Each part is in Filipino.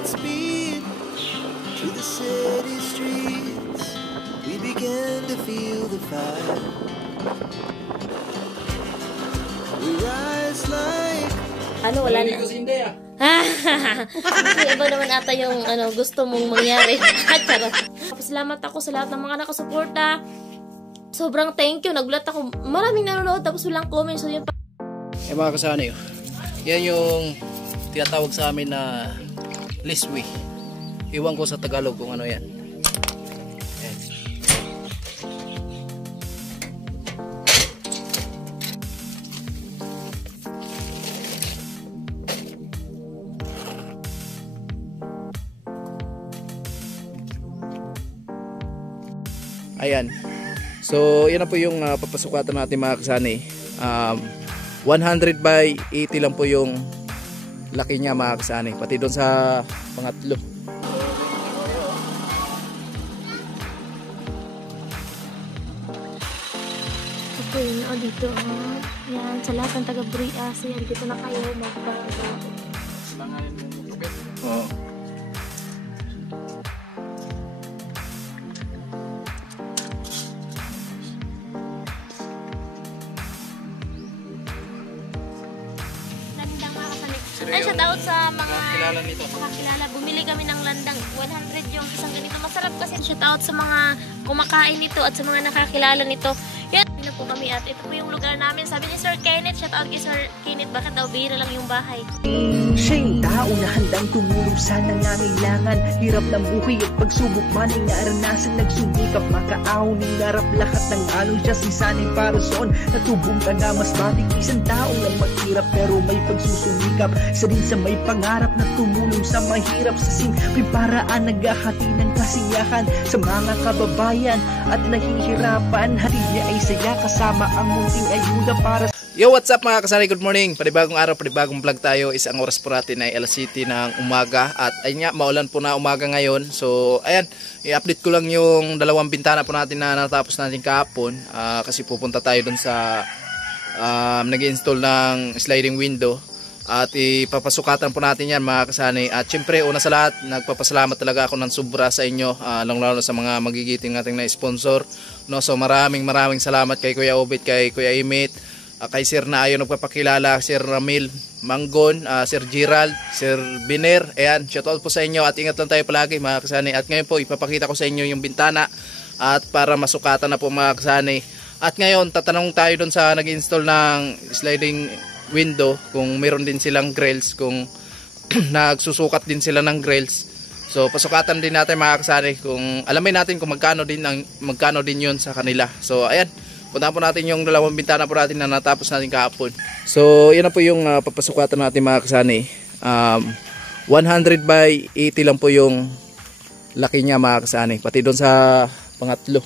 Godspeed through the city streets. We began to feel the fire. We rise like Ano, wala na. Iba naman ata yung gusto mong mangyari. Salamat ako sa lahat ng mga nakasuporta. Sobrang thank you. Nagulat ako. Maraming nanonood tapos walang comment. So yun pa. Mga kasana yun. Yan yung tinatawag sa amin na liswi. Iwan ko sa Tagalog kung ano yan. Ayan. So, yan na po yung papasukatan natin mga kasani. 100 by 80 lang po yung laki niya mga kasani. Pati doon sa pangatlo. Ito po yun. O, dito. Yan. Sa lahat ng taga-Brias. Yan. Dito na kayo magpapagawa. Oo. Ay, shout out sa mga kilala nito. Kilala. Bumili kami ng landang. 100 yung isang ganito. Masarap kasi. Shout out sa mga kumakain nito at sa mga nakakilala nito. Yan. Pina po kami at ito po yung lugar namin. Sabi ni Sir Kenneth, shout out kay Sir Kenneth. Bakit daw bihira lang yung bahay? Siya yung tao na handang tumulong sa nangangailangan. Hirap ng buhay at pagsubok man ay naranasan. Nagsumikap makaahon ng narap lahat ng alon. Siya si sanay para soon. Natubong ka na mas matik. Isang tao lang maghirap pero may pagsusumikap. Isa din sa may pangarap na tumulong sa mahirap. Sa simpleng paraan naghahati ng kasiyahan sa mga kababayan at nahihirapan. Hati niya ay saya kasama ang munting ayuda para sa Yo, what's up mga kasari? Good morning. Panibagong araw, panibagong vlog tayo. Isang oras po natin ay alas 7 ng umaga. At ayun nga, maulan po na umaga ngayon. So, ayan, i-update ko lang yung dalawang bintana po natin na natapos natin kahapon. Kasi pupunta tayo dun sa nag-install ng sliding window. At ipapasukatan po natin yan mga kasani. At syempre, una sa lahat, nagpapasalamat talaga ako ng sobra sa inyo. Lalo sa mga magigiting nating na sponsor. No? So, maraming salamat kay Kuya Obit, kay Kuya Imit. Kay Sir na ayaw nagpapakilala, Sir Ramil Manggon, Sir Gerald, Sir Biner. Ayan, shoutout po sa inyo at ingat lang tayo palagi mga kasani. At ngayon po ipapakita ko sa inyo yung bintana at para masukatan na po mga kasani. At ngayon tatanong tayo doon sa nag-install ng sliding window kung meron din silang grills, kung nagsusukat din sila ng grills. So pasukatan din natin mga kasani kung alamin natin kung magkano din yun sa kanila. So ayan. Punta po natin yung dalawang bintana po natin na natapos natin kahapon. So, yan na po yung papasukatan natin mga kasani. 100 by 80 lang po yung laki niya mga kasani. Pati doon sa pangatlo.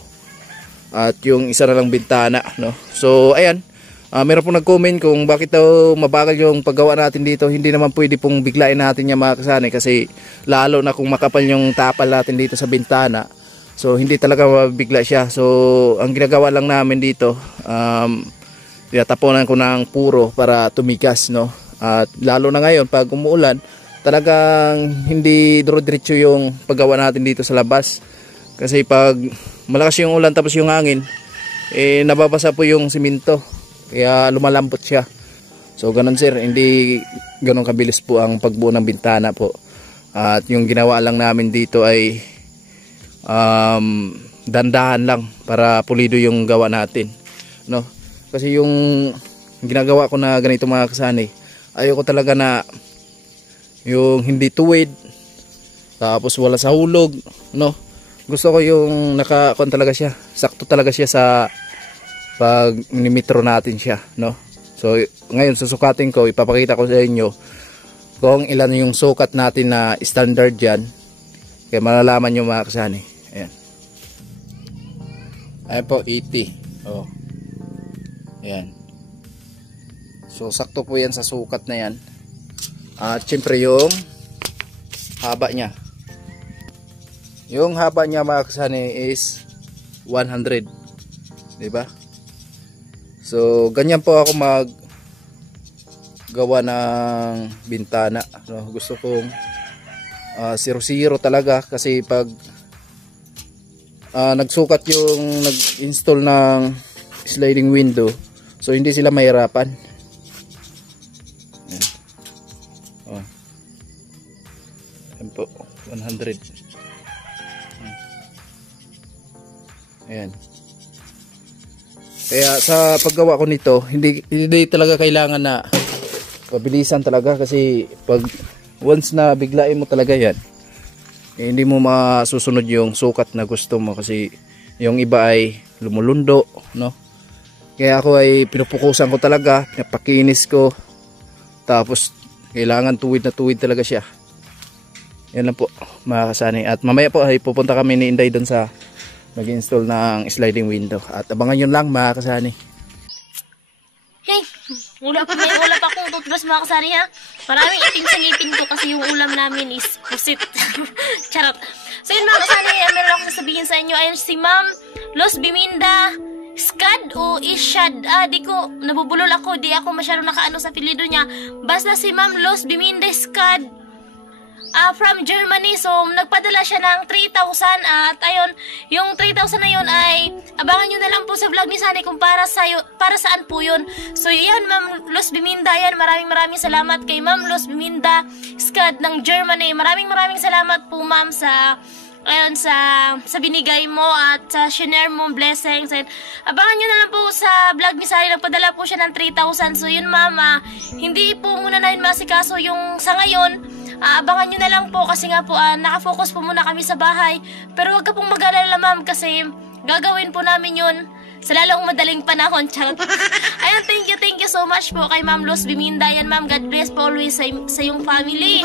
At yung isa na lang bintana. No? So, ayan. Meron pong nag-comment kung bakit daw mabagal yung paggawa natin dito. Hindi naman pwede pong biglain natin yung mga kasani. Kasi lalo na kung makapal yung tapal natin dito sa bintana. So hindi talaga mabigla siya. So ang ginagawa lang namin dito, tinataponan ko ng puro para tumigas, no. At lalo na ngayon pag umuulan, talagang hindi diretso yung paggawa natin dito sa labas. Kasi pag malakas yung ulan tapos yung hangin, nababasa po yung simento. Kaya lumalambot siya. So ganun sir, hindi ganun kabilis po ang pagbuo ng bintana po. At yung ginawa lang namin dito ay dandahan lang para pulido yung gawa natin, no? Kasi yung ginagawa ko na ganito mga kasani, ayoko talaga na yung hindi tuwid tapos wala sa hulog, no? Gusto ko yung nakakon talaga siya, sakto talaga siya sa pag milimetro natin siya, no? So ngayon susukatin ko, ipapakita ko sa inyo kung ilan yung sukat natin na standard dyan, kaya malalaman nyo mga kasani. Ayan. Ayan po, 80. Oh. Ayan. So, sakto po yan sa sukat na yan. At syempre yung haba niya. Yung haba niya mga kasani is 100. Diba? So, ganyan po ako gawa ng bintana. No? Gusto kong 0-0 talaga kasi pag nagsukat yung nag-install ng sliding window, so hindi sila mahirapan. Ayan po, 100. Ayan. Kaya sa paggawa ko nito, hindi talaga kailangan na pabilisan talaga, kasi pag once na biglain mo talaga yan, hindi mo masusunod yung sukat na gusto mo, kasi yung iba ay lumulundo, no? Kaya ako ay pinupukusan ko talaga, pinapakinis ko, tapos kailangan tuwid na tuwid talaga siya. Yan lang po mga kasani. At mamaya po ay pupunta kami ni Inday doon sa nag-install ng sliding window, at abangan yun lang mga kasani. Hey, wala pa akong toothbrush mga kasani ha. Maraming itim sa ngipin ko kasi yung ulam namin is pusit. Charot. So yun mga kasani, meron akong sasabihin sa inyo. Ayun si Ma'am Los Biminda Skad o Ishad. Di ko, nabubulol ako. Di ako masyadong nakaano sa apelyido niya. Basta si Ma'am Los Biminda Skad from Germany. So, nagpadala siya ng 3,000 at ayun, yung 3,000 na yun ay abangan nyo na lang po sa vlog ni Sunny kung para saan po yun. So, yan Ma'am Los Biminda, yan. Maraming salamat kay Ma'am Los Biminda Skad ng Germany. Maraming salamat po Ma'am sa ayun, sa binigay mo at sa share mo blessings. And abangan nyo na lang po sa vlog ni Sunny. Nagpadala po siya ng 3,000. So, yun Ma'am, hindi po muna na yun masikaso yung sa ngayon. Abangan nyo na lang po kasi nga po nakafocus po muna kami sa bahay. Pero wag ka pong mag-alala Ma'am, kasi gagawin po namin yun sa lalong madaling panahon. Charot. Ayun, thank you so much po kay Ma'am Los Biminda. Yan Ma'am, God bless po always sa yung family.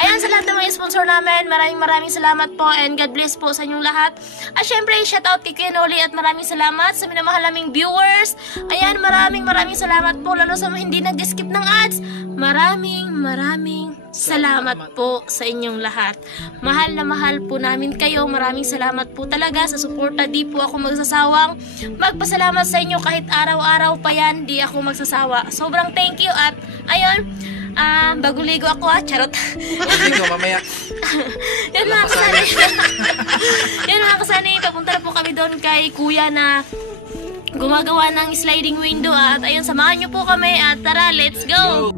Ayun, sa lahat ng mga sponsor namin, maraming salamat po and God bless po sa inyong lahat. At syempre, shout out kay Kuya Noli at maraming salamat sa minamahal naming viewers. Ayan, maraming salamat po, lalo sa mga hindi nag-skip ng ads. Maraming salamat po sa inyong lahat. Mahal na mahal po namin kayo. Maraming salamat po talaga sa suporta. Di po ako magsasawang magpasalamat sa inyo kahit araw-araw pa yan. Di ako magsasawa. Sobrang thank you. At ayun, bagong ligo ako charot. Ligo mamaya. Yan mga kasani. Yan mga kasani, papunta na po kami doon kay kuya na gumagawa ng sliding window. At ayun, samahan nyo po kami. At tara, let's go!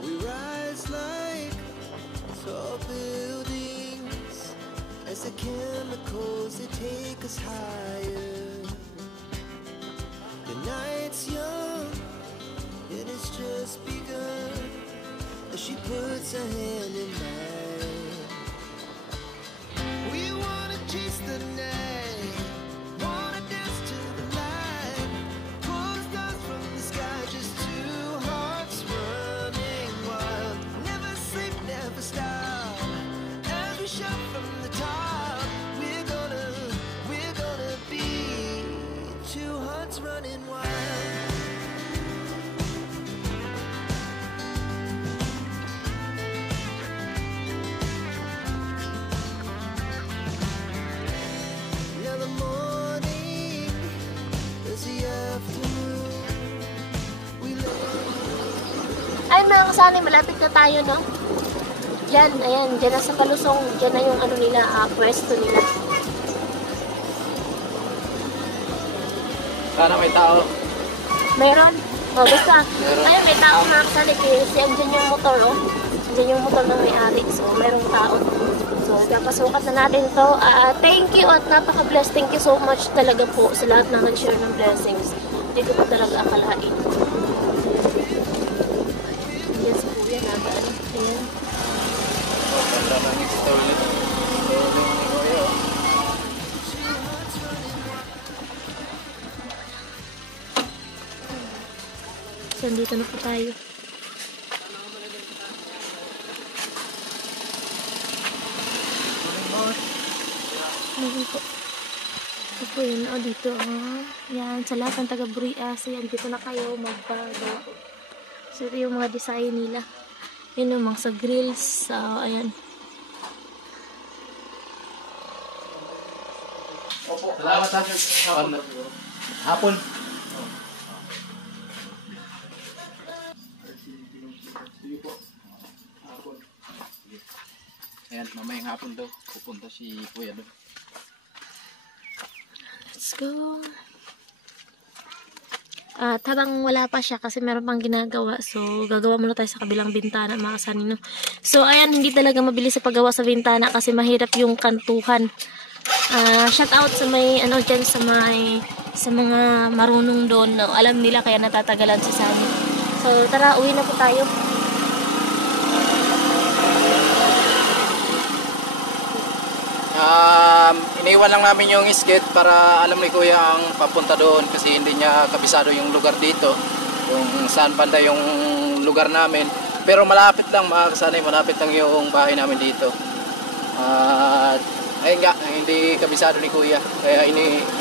We rise like tall buildings as the chemicals they take us higher. The night's young and it's just begun as she puts her hand in mine. We wanna chase the night, wanna dance to the light, pull stars from the sky, just two hearts running wild. Never sleep, never stop, as we shout from the top. We're gonna be two hearts running wild. Ay mga kasani, malapit na tayo, no? Diyan, ayan, diyan na sa Palusong, diyan na yung ano nila, pwesto nila. Sana may tao. Meron? Basta, ayun, may tao mga kasani, kasi andyan yung motor, andyan yung motor ng may-ari, so merong tao. So, kapasukat na natin to. Thank you at napaka-bless. Thank you so much talaga po sa lahat na nag-share ng blessings. Hindi ko po talaga akalain. Yes, kuya, nagaan. Ayan. So, dito na po tayo. Dito. Ito po yun, dito. Yan, sa lahat ng taga-Buria. So, yan, dito na kayo magbago. So, ito yung mga design nila. Yan yung mga sa grills. Ayan. Opo. Salamat ha. Hapon. Ayan, mamayang hapon daw. Pupunta si Kuya doon. Let's go. At habang wala pa siya kasi meron pang ginagawa. So, gagawa muna tayo sa kabilang bintana mga kasanino. So, ayan, hindi talaga mabilis sa paggawa sa bintana kasi mahirap yung kantuhan. Shout out sa may, dyan sa mga marunong doon. No? Alam nila kaya natatagalan si Sunny. So, tara, uwi na po tayo. Iniwan lang namin yung skate para alam ni Kuya ang papunta doon kasi hindi niya kabisado yung lugar dito, kung saan banda yung lugar namin, pero malapit lang mga kasanay, malapit lang yung bahay namin dito. Ayun nga, hindi kabisado ni Kuya kaya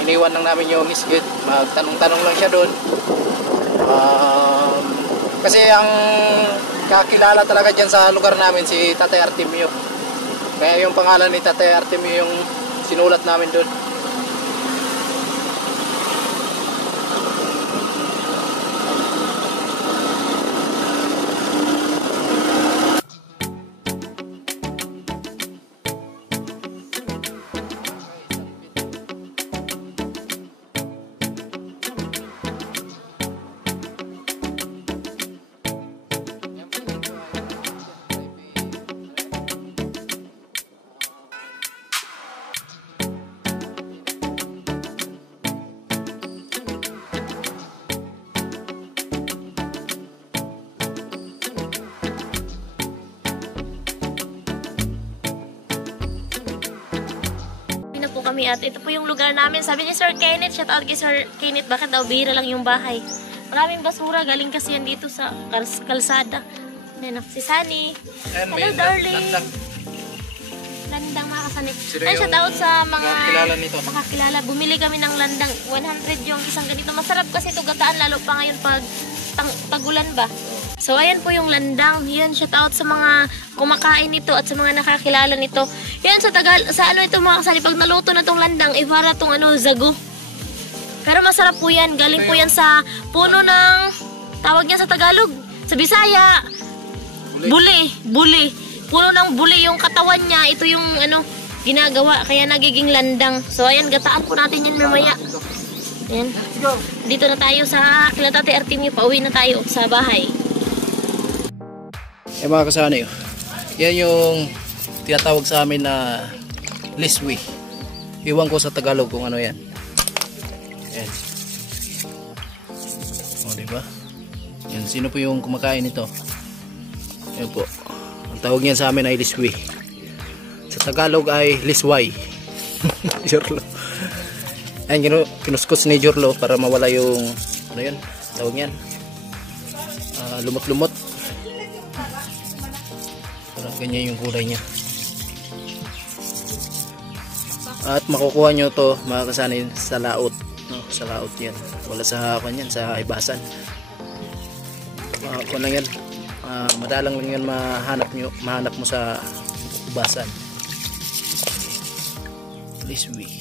iniwan lang namin yung skate, magtanong-tanong lang siya doon. Kasi ang kakilala talaga dyan sa lugar namin si Tatay Artemio, kaya yung pangalan ni Tatay Artemio yung sinulat namin doon. Kami at ito po yung lugar namin. Sabi ni Sir Kenneth, shout out kay Sir Kenneth, bakit daw bihira lang yung bahay? Maraming basura, galing kasi yan dito sa kalsada. Yan, si Sunny. Hello darling. Landang mga kasanit. Ay, shout out sa mga makakilala. Bumili kami ng landang. 100 yung isang ganito. Masarap kasi ito gataan, lalo pa ngayon pag tagulan ba. So, ayan po yung landang. Yan, shout out sa mga kumakain nito at sa mga nakakilala nito. Yan, sa ito mga kasali, pag naluto na tong landang, para tong zago. Pero masarap po yan. Galing po yan sa puno ng, tawag niya sa Tagalog, sa Bisaya, buli. Puno ng buli yung katawan niya. Ito yung ginagawa, kaya nagiging landang. So, ayan, gataan po natin yan mamaya. Ayan. Dito na tayo sa kila Tatay Artemio, pauwi na tayo sa bahay. Mga kasanay, yan yung tinatawag sa amin na liswi. Iwan ko sa Tagalog kung ano yan. Yan. O, diba? Yan, sino po yung kumakain nito? Yan po. Ang tawag niyan sa amin ay liswi. Sa Tagalog ay lisway. Jorlo. Ayan, kinuskus ni Jorlo para mawala yung, tawag niyan? Lumot-lumot. Ganyan yung kulay niya. At makukuha nyo to mga kasanay sa laot, sa laot yan, wala sa kanyan, sa ibasan. Kung lang yan, madalang lang yan mahanap mo sa ibasan. Liswi.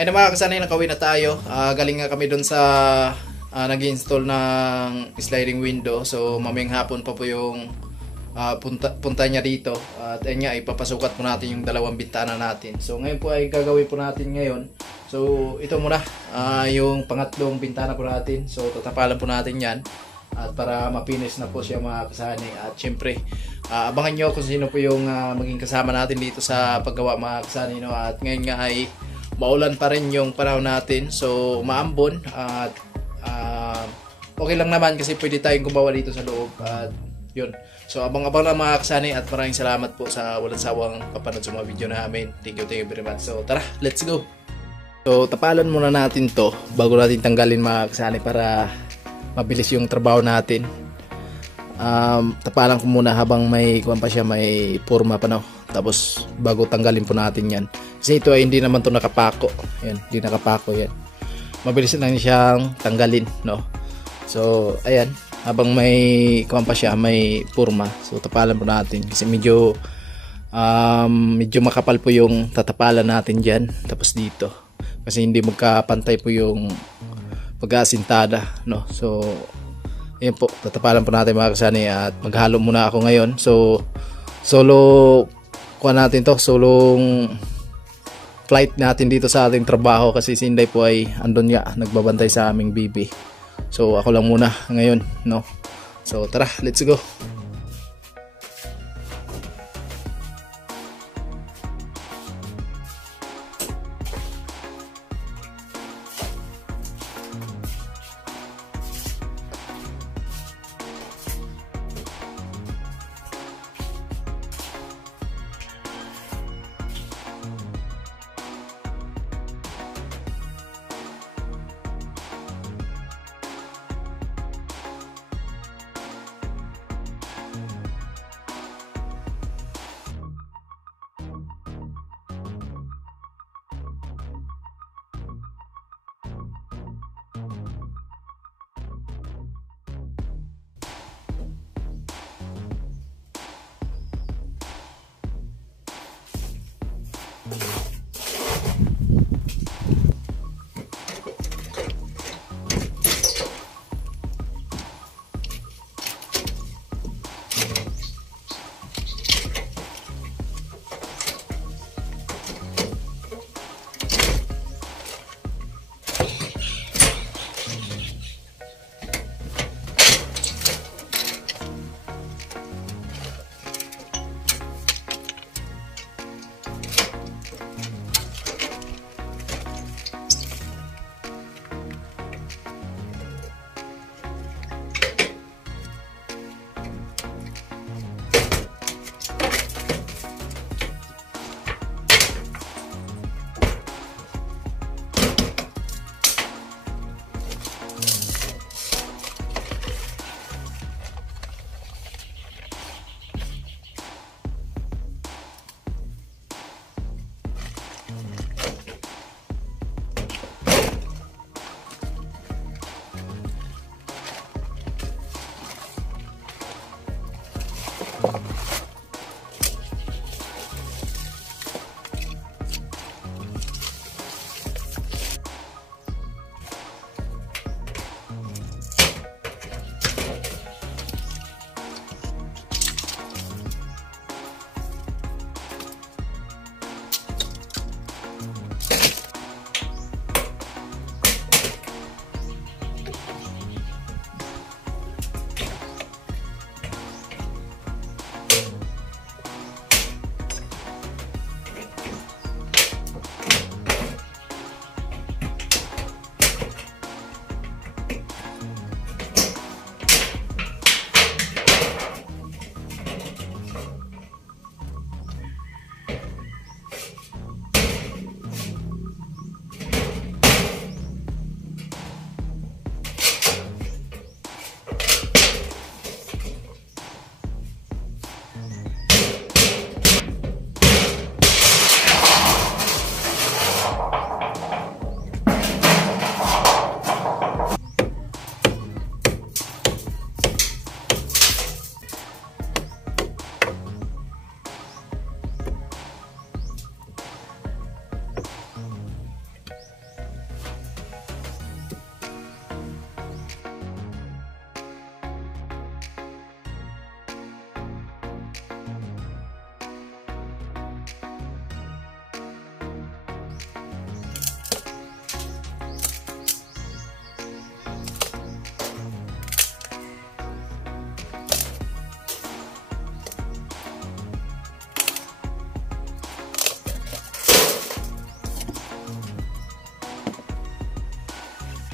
Ay na mga kasanay, nakawin na tayo. Galing nga kami dun sa nag-install ng sliding window. So mamayang hapon pa po yung punta niya dito. At ayun nga, ipapasukat po natin yung dalawang bintana natin. So ngayon po ay gagawin po natin ngayon. So ito muna yung pangatlong bintana po natin. So tatapalan po natin yan at para mapinis na po siya mga kasani. At syempre abangan nyo kung sino po yung maging kasama natin dito sa paggawa mga kasani, no? At ngayon nga ay maulan pa rin yung panahon natin. So maambon at okay lang naman kasi pwede tayong gumawa dito sa loob. At yun, so abang-abang lang mga kasani at maraming salamat po sa walang sawang papanood sa mga video namin. Thank you very much. So tara, let's go. So tapalan muna natin to bago natin tanggalin mga kasani para mabilis yung trabaho natin. Tapalan ko muna habang may kuwan pa siya, may forma pa, no? Tapos bago tanggalin po natin yan kasi ito ay hindi naman to nakapako. Yan, hindi nakapako yan. Mabilis lang siyang tanggalin, no? So ayan, habang may kuwan pa siya, may forma. So tapalan po natin kasi medyo medyo makapal po yung tatapalan natin dyan, tapos dito kasi hindi magkapantay po yung pag-aasintada, no? So ayan po, tatapalan po natin mga kasani at maghalo muna ako ngayon. So solo kuha natin to, solong flight natin dito sa ating trabaho kasi si Inday po ay andun nga, nagbabantay sa aming bibi. So ako lang muna ngayon, no? So tara, let's go.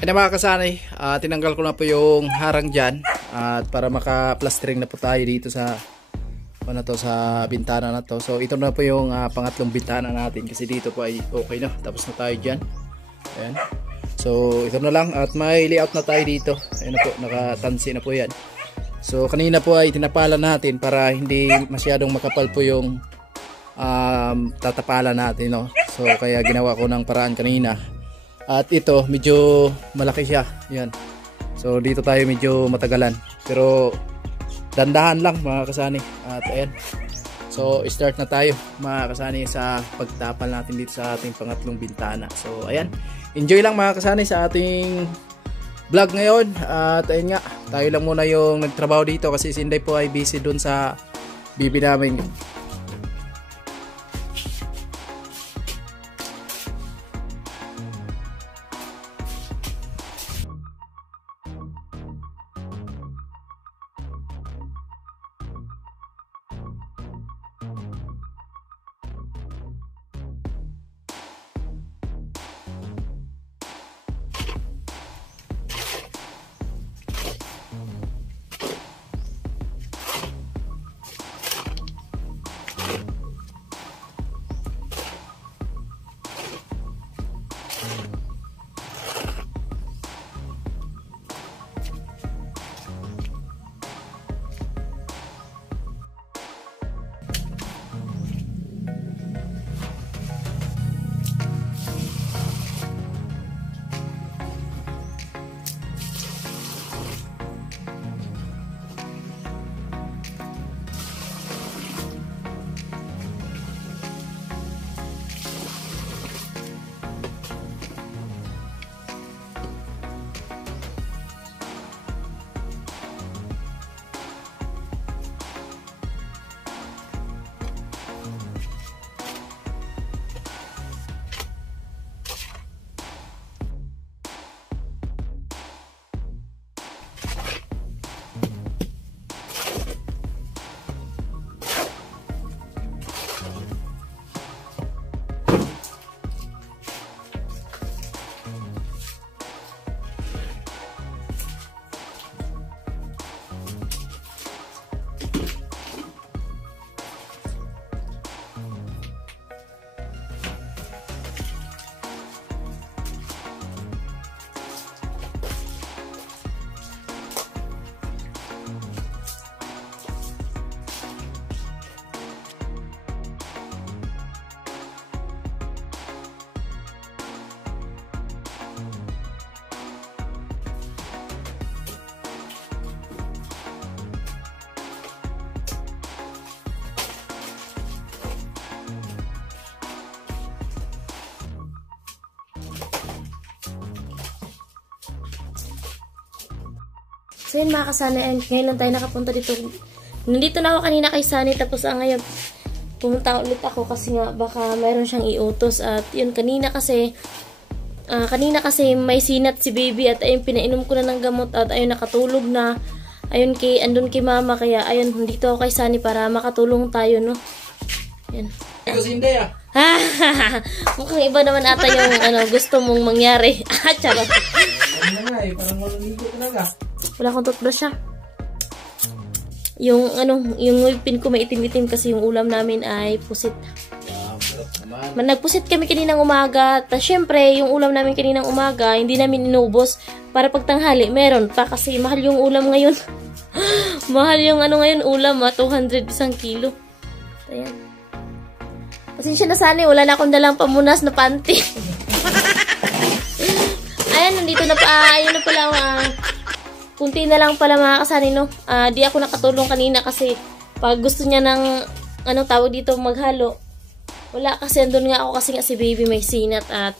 Kaya mga kasanay, tinanggal ko na po yung harang dyan at para maka-plastering na po tayo dito sa sa bintana na to. So ito na po yung pangatlong bintana natin kasi dito po ay okay na, tapos na tayo dyan. Ayan. So ito na lang at may layout na tayo dito. Ayan na po, nakatansi na po yan. So kanina po ay tinapalan natin para hindi masyadong makapal po yung tatapalan natin, no? So kaya ginawa ko ng paraan kanina. At ito medyo malaki siya. Yan. So dito tayo medyo matagalan. Pero dandahan lang mga kasani. At ayan. So start na tayo mga kasani sa pagtapal natin dito sa ating pangatlong bintana. So ayan, enjoy lang mga kasani sa ating vlog ngayon. At ayun nga, tayo lang muna yung nagtrabaho dito kasi si Inday po ay busy dun sa bibi namin. So yun mga kasana, ngayon lang tayo nakapunta dito. Nandito na ako kanina kay Sunny, tapos ngayon pumunta ulit ako kasi nga baka mayroon siyang iutos. At yun, kanina kasi may sinat si baby at ayun, pinainom ko na ng gamot at ayun, nakatulog na. Ayun, andun kay mama, kaya ayun, dito ako kay Sunny para makatulong tayo, no? Yan. Kasi hindi ah. Mukhang iba naman ata yung gusto mong mangyari. Charot. Ano nga eh, parang maliligo talaga. Wala akong toothbrush siya. Yung ngipin ko maitim-itim kasi yung ulam namin ay pusit. Nagpusit kami kaninang umaga. Tapos syempre, yung ulam namin kaninang umaga, hindi namin inubos. Para pagtanghali, meron pa kasi mahal yung ulam ngayon. Mahal yung ngayon ulam, 200 isang kilo. Ayan. Pasensya na sana, wala na akong dalang pamunas na panty. Ayan, nandito na pa. Ayun na pala, kunti na lang pala mga kasani, no? Di ako nakatulong kanina kasi pag gusto niya ng, tawag dito, maghalo. Wala kasi, andun nga ako kasi nga si baby may sinat at,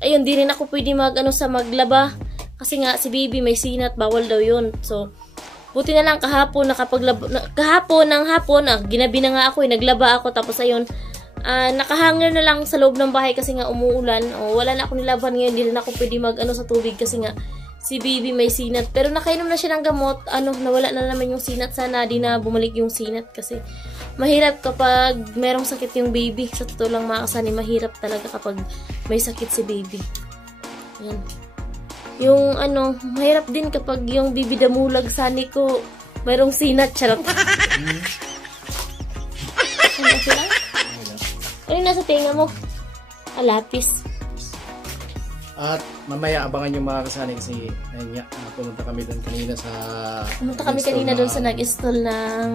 ayun, di rin ako pwede maglaba. Kasi nga si baby may sinat, bawal daw yun. So, buti na lang kahapon, ginabi na nga ako, naglaba ako, tapos ayun, nakahanger na lang sa loob ng bahay kasi nga umuulan. Wala na ako nilaban ngayon, di rin ako pwede sa tubig kasi nga si baby may sinat. Pero nakainom na siya ng gamot, nawala na naman yung sinat. Sana di na bumalik yung sinat kasi mahirap kapag merong sakit yung baby. Sa totoo lang mga kasani, mahirap talaga kapag may sakit si baby. Yan. Yung mahirap din kapag yung baby damulag, Sani ko mayroong sinat. Charot. Ano sila? Ano yung nasa tinga mo? Lapis. At mamaya abangan yung mga kasani kasi pumunta kami doon kanina sa... Pumunta kami kanina doon sa nag-install ng...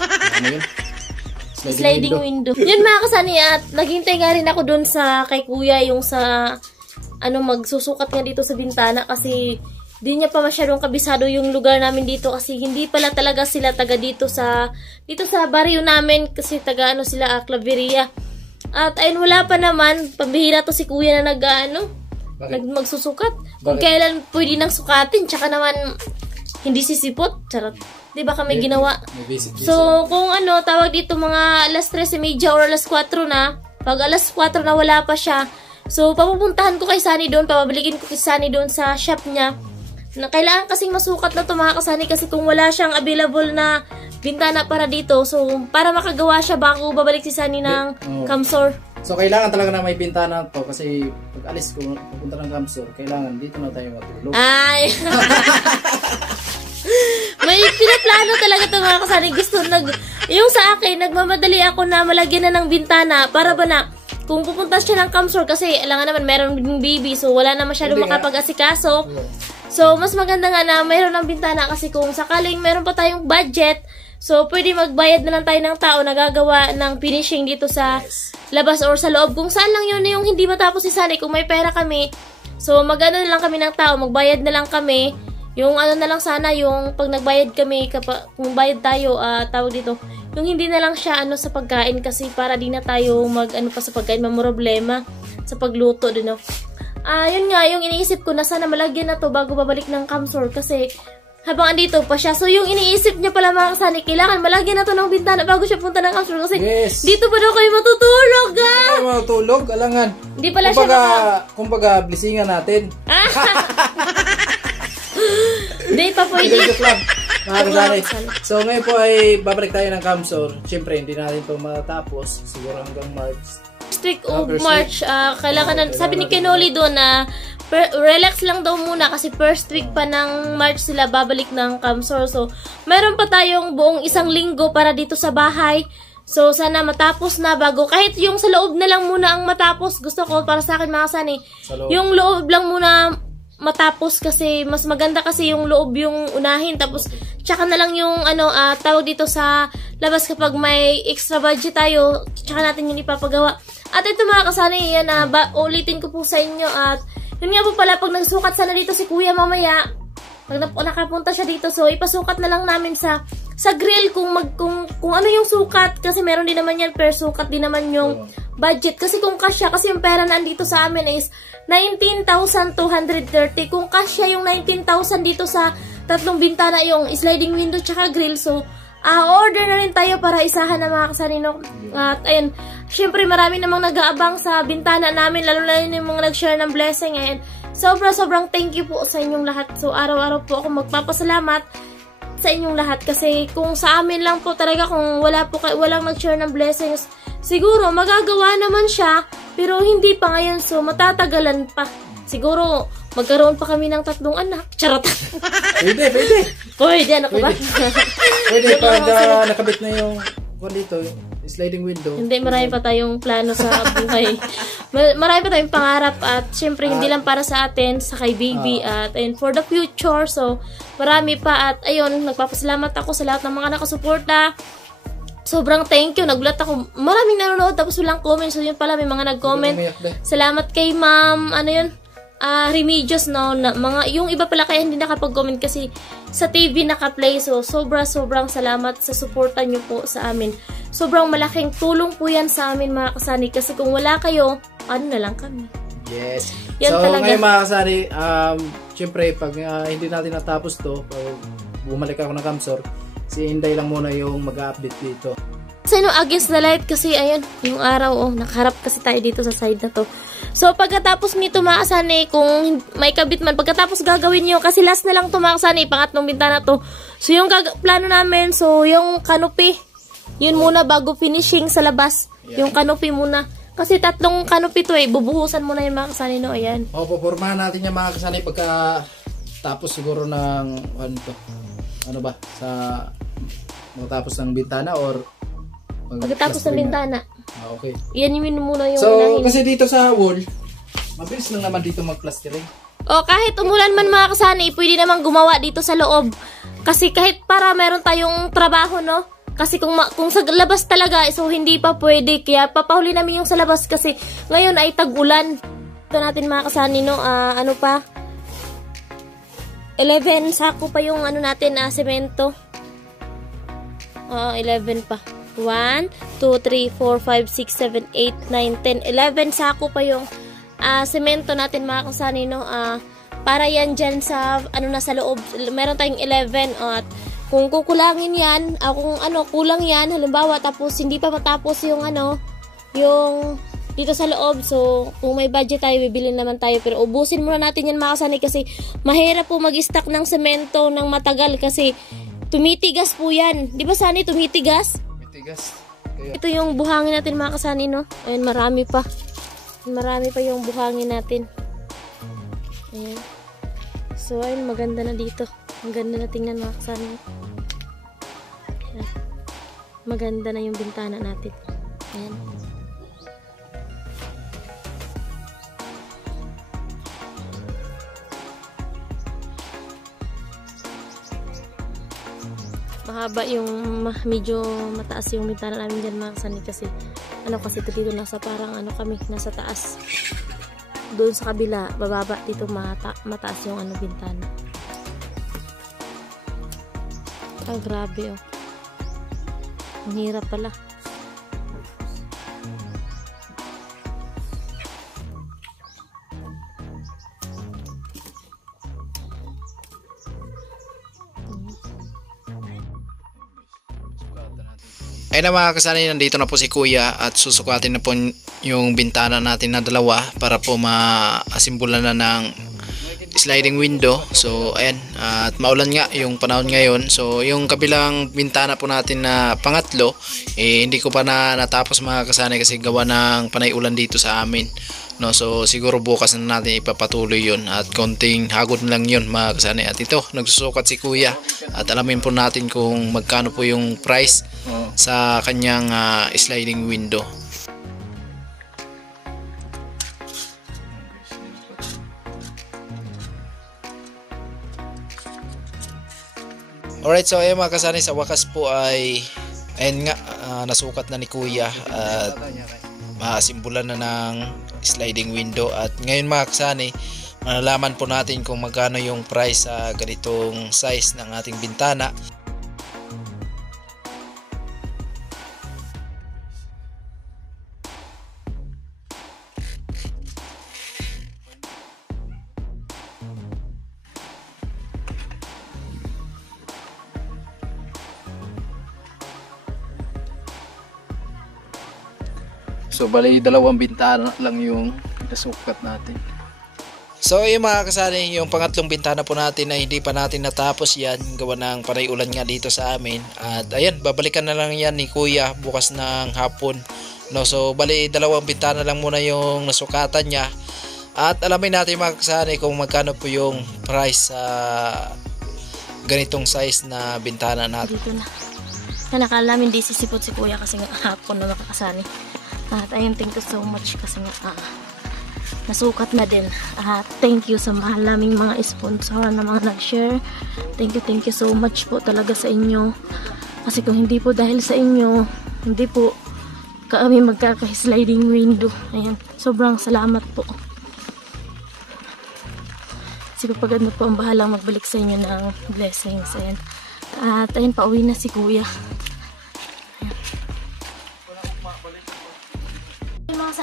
Ano yun? Sliding window. Yun mga kasani, at naghintay nga rin ako doon sa kay kuya yung sa... magsusukat nga dito sa bintana kasi di niya pa masyadong kabisado yung lugar namin dito kasi hindi pala talaga sila taga dito sa barrio namin kasi taga sila Claveria. At ayun, wala pa naman, pambihira to si kuya na magsusukat. Kung kailan pwede nang sukatin, tsaka naman hindi sisipot. Charot. Di ba kami ginawa? So, kung tawag dito mga alas 3:30 or alas 4 na, pag alas 4 na wala pa siya, so papupuntahan ko kay Sunny doon, papabalikin ko kay Sunny doon sa shop niya. Na kailangan kasing masukat na to mga kasani kasi kung wala siyang available na bintana para dito, so para makagawa siya bago babalik si Sunny ng Camsor. So kailangan talaga na may bintana to kasi pag alis ko pupunta ng Camsor, kailangan dito na tayo matulog. Ay. May pinaplano talaga ito mga kasani. Yung sa akin, nagmamadali ako na malagyan na ng bintana para ba na kung pupunta siya ng Camsor kasi alangan naman meron ding baby so wala na masyadong makapag-asikaso. So mas maganda nga na mayroon ng bintana kasi kung sakaling meron pa tayong budget, so pwede magbayad na lang tayo ng tao na gagawa ng finishing dito sa labas or sa loob. Kung saan lang yun yung hindi matapos si Sunny, kung may pera kami, so magano na lang kami ng tao, magbayad na lang kami. Yung na lang sana, yung pag nagbayad kami, kung bayad tayo, tawag dito, yung hindi na lang siya sa pagkain kasi para di na tayo pa sa pagkain, mamroblema sa pagluto din. Yun nga, yung iniisip ko na sana malagyan na to bago babalik ng Camsor kasi habang andito pa siya. So yung iniisip niya pala mga kasani, kailangan malagyan na to ng bintana bago siya punta ng Camsor kasi dito pa daw kayo matutulog. Kayo matutulog, alangan. Hindi pala siya kumbaga blisingan natin. Hindi pa pwede. So ngayon po ay babalik tayo ng Camsor. Siyempre hindi natin ito matatapos. Siguro hanggang March. First week of March, kailangan na, sabi ni Kenoli doon na relax lang daw muna kasi first week pa ng March sila babalik ng Camsor. So meron pa tayong buong 1 linggo para dito sa bahay. So sana matapos na bago, kahit yung sa loob na lang muna ang matapos. Gusto ko para sa akin mga kasani, yung loob lang muna matapos kasi mas maganda kasi yung loob yung unahin tapos tsaka na lang yung tawag dito sa labas kapag may extra budget tayo tsaka natin yung ipapagawa. At ito mga kasani, yan ulitin ko po sa inyo at yun nga po pala pag nagsukat sana dito si kuya mamaya pag nakapunta siya dito, so ipasukat na lang namin sa grill kung ano yung sukat kasi meron din naman yan per sukat din naman yung budget kasi kung kasya kasi yung pera na andito sa amin is 19,230. Kung kasya yung 19,000 dito sa 3 bintana yung sliding window tsaka grill, so order na rin tayo para isahan na mga kasanino. At ayun, syempre marami namang nag-aabang sa bintana namin, lalo na yung mga nag-share ng blessing. Ayun, sobrang thank you po sa inyong lahat. So araw-araw po ako magpapasalamat sa inyong lahat kasi kung sa amin lang po talaga, kung walang nag-share ng blessings, siguro magagawa naman siya pero hindi pa ngayon, so matatagalan pa. Siguro magkaroon pa kami ng 3 anak. Charot. Pwede, ano ka ba? Pwede pag nakabit na yung dito, sliding window. Hindi, marami pa tayong plano sa buhay. Marami pa tayong pangarap at syempre hindi lang para sa atin, sa kay baby at ayun, for the future. So, marami pa at ayun, nagpapasalamat ako sa lahat ng mga nakasuporta. Sobrang thank you. Nagulat ako. Maraming nanonood tapos walang comment. So, yun pala, may mga nag-comment. Salamat kay ma'am, Remedios, no? Yung iba pala kaya hindi nakapag-comment kasi sa TV naka-play. So, sobrang salamat sa suporta nyo po sa amin. Sobrang malaking tulong po yan sa amin mga kasani. Kasi kung wala kayo, ano na lang kami. Yes. Yan so, talaga. Ngayon mga kasani, syempre, pag hindi natin natapos to, pag bumalik ako ng Camsor, si Inday lang muna yung mag-update dito. Kasi against the light kasi ayun, yung araw, nakaharap kasi tayo dito sa side na to. So pagkatapos nito mga kasani, kung may kabit man, pagkatapos gagawin nyo, kasi last na lang to mga kasani, pangatlong bintana to. So yung plano namin, so yung canopy, yun muna bago finishing sa labas. Yeah. Yung canopy muna. Kasi 3 canopy to bubuhusan muna yung mga kasani, no? Ayan. Pupormahan natin yung mga kasani pagka tapos siguro ng sa matapos ng bintana or pagkatapos ng bintana. Okay. Yan yung muna yung so, unahin. kasi dito sa wall, mabilis lang naman dito mag-plastering. Kahit umulan man mga kasani, pwede naman gumawa dito sa loob. Kasi kahit para meron tayong trabaho, no? Kasi kung sa labas talaga, so hindi pa pwede. Kaya papahuli namin yung sa labas kasi ngayon ay tag-ulan. Ito natin mga kasani, no? 11 sako pa yung ano natin na semento. 11 pa. 1, 2, 3, 4, 5, 6, 7, 8, 9, 10, 11 sako pa yung semento natin mga kasani, no? Para yan dyan sa, ano na sa loob. Meron tayong 11. At kung kukulangin yan, kung ano, kulang yan, halimbawa, tapos hindi pa matapos yung ano, yung dito sa loob. So, kung may budget tayo, bibili naman tayo. Pero ubusin muna natin yan mga kasani kasi mahirap po mag-stock ng semento ng matagal kasi tumitigas po yan. Di ba Sani, tumitigas? Tumitigas. Kaya... Ito yung buhangin natin mga kasani, no? Ayun, marami pa. Marami pa yung buhangin natin. Ayan. So, ayun, maganda na dito. Ang ganda na tingnan mga kasani. Ayan. Maganda na yung bintana natin. Ayan. Mahaba yung medyo mataas yung bintana namin dyan mga kasani kasi ano kasi ito dito nasa parang ano kami nasa taas, doon sa kabila bababa, dito mataas yung ano bintana. Grabe oh, ang hirap pala. Ayun na mga kasani, nandito na po si Kuya at susukatin na po yung bintana natin na dalawa para po maasimbulan na ng sliding window. So ayan, at maulan nga yung panahon ngayon. So yung kabilang bintana po natin na pangatlo, hindi ko pa na natapos mga kasani kasi gawa ng panay ulan dito sa amin. No, so siguro bukas na natin ipapatuloy yun at konting hagod lang yun mga kasani. At ito, nagsusukat si Kuya at alamin po natin kung magkano po yung price sa kanyang sliding window. Alright, so ayun mga kasani, sa wakas po ay ayun nga, nasukat na ni Kuya at masimbulan na ng sliding window. At ngayon mga kasani, malalaman po natin kung magkano yung price sa ganitong size ng ating bintana. So bali dalawang bintana lang yung nasukat natin. So yung mga kasani, yung pangatlong bintana po natin na hindi pa natin natapos yan, gawa ng panay ulan nga dito sa amin. At ayan, babalikan na lang yan ni Kuya bukas ng hapon. No, so bali dalawang bintana lang muna yung nasukatan niya. At alamin natin mga kasani kung magkano po yung price sa ganitong size na bintana natin. Dito na. Nakala namin disisipot si Kuya kasi nga hapon na makakasani. At ayun, thank you so much kasi nga nasukat na din. Thank you sa mahal naming mga sponsor na mga nag-share. Thank you so much po talaga sa inyo. Kasi kung hindi po dahil sa inyo, hindi po kami magkaka-sliding window. Ayan, sobrang salamat po. Kasi pagod na po ang bahalang magbalik sa inyo ng blessings. Ayan. At ayun, pauwi na si Kuya.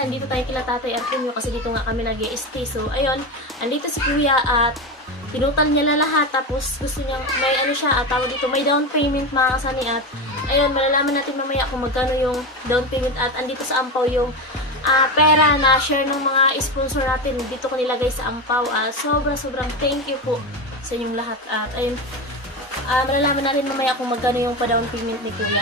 Dito tayo kila Tatay Artemio kasi dito nga kami nag-i-stay. So ayun, andito si Kuya at tinutal niya lahat, tapos gusto niya may ano siya, tawag dito, may down payment mga kasani. At ayun, malalaman natin mamaya kung magkano yung down payment. At andito sa ampaw yung pera na share ng mga sponsor natin, dito ko nilagay sa ampaw. Sobrang thank you po sa inyong lahat. At ayun, malalaman natin mamaya kung magkano yung pa-down payment ni Kuya.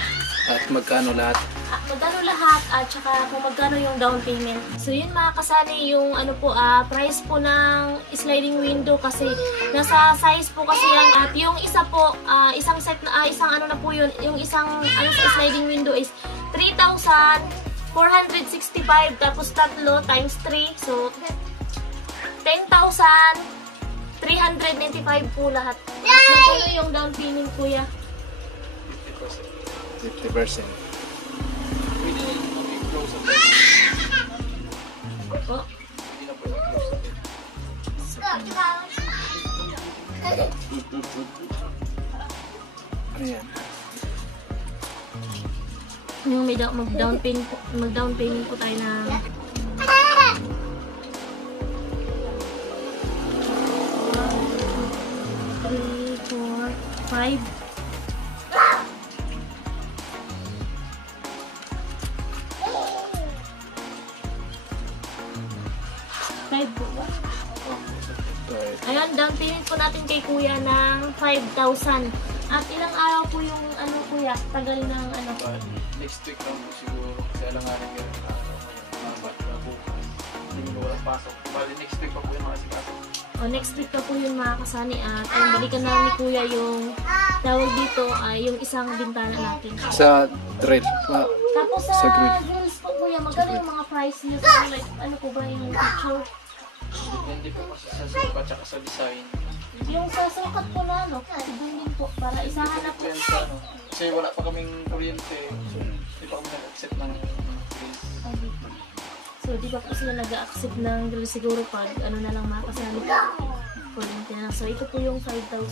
At magkano lahat? Magkano lahat at saka kung magkano yung down payment. So yun mga kasani, yung ano po, price po ng sliding window kasi nasa size po kasi yan. At yung isa po, isang set na, isang ano na po yun, yung isang ano sa sliding window is 3,465 tapos tatlo times 3. So 10,395 po lahat. At magkano yung down payment, Kuya? 50%. Oh. mag-down payment po tayo ng 5. Po ba? Ayan, down payment po natin kay kuya ng 5,000. At ilang araw po yung ano kuya, tagal ng ano po? Next week lang po siguro. Kasi alanganin ka rin bukas. Hindi mo walang pasok. Bali next week pa po yung mga sigaso. O, next week pa po yung mga kasani at ay balikan na ni kuya yung tawag dito ay yung isang bintana natin. Sa drill. Tapos sa Sa grill. grills po kuya, magkano yung mga price niyo? So, like, ano po ba yung picture? Depende po kasi sa sukat at sa design. Yung sa sukat po na ano, doon din po, para isahan na po. Depende sa ano. Kasi wala pa kaming kuryente. So, hindi pa kami nag-accept ng grills. So, di ba po sila nag-accept ng grill siguro pag ano na lang makasali kuryente na lang. So, ito po yung 5,000.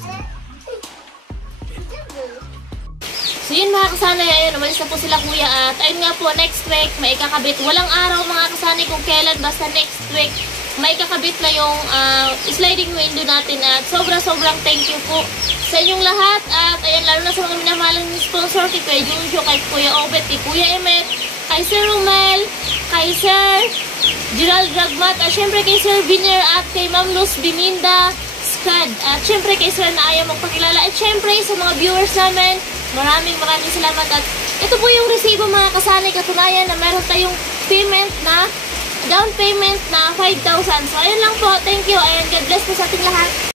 So yun mga kasanay, ayun, umalis na po sila kuya at ayun nga po, next week may ikakabit. Walang araw mga kasanay kung kailan, basta next week may ikakabit na yung sliding window natin at sobrang thank you po sa inyong lahat at ayan, lalo na sa mga minamahalan ng sponsor kay Kuya Junjo, kay Kuya Obet, kay Kuya Emet, kay Sir Romel, kay Sir Gerald Dragmat at syempre kay Sir Viner at kay Ma'am Luz Biminda Scad at syempre kay Sir na ayaw magpakilala at syempre sa mga viewers namin. Maraming salamat at ito po yung resibo mga kasanay, katunayan na meron tayong payment na down payment na 5,000. So ayun lang po, thank you and God bless po sa ating lahat.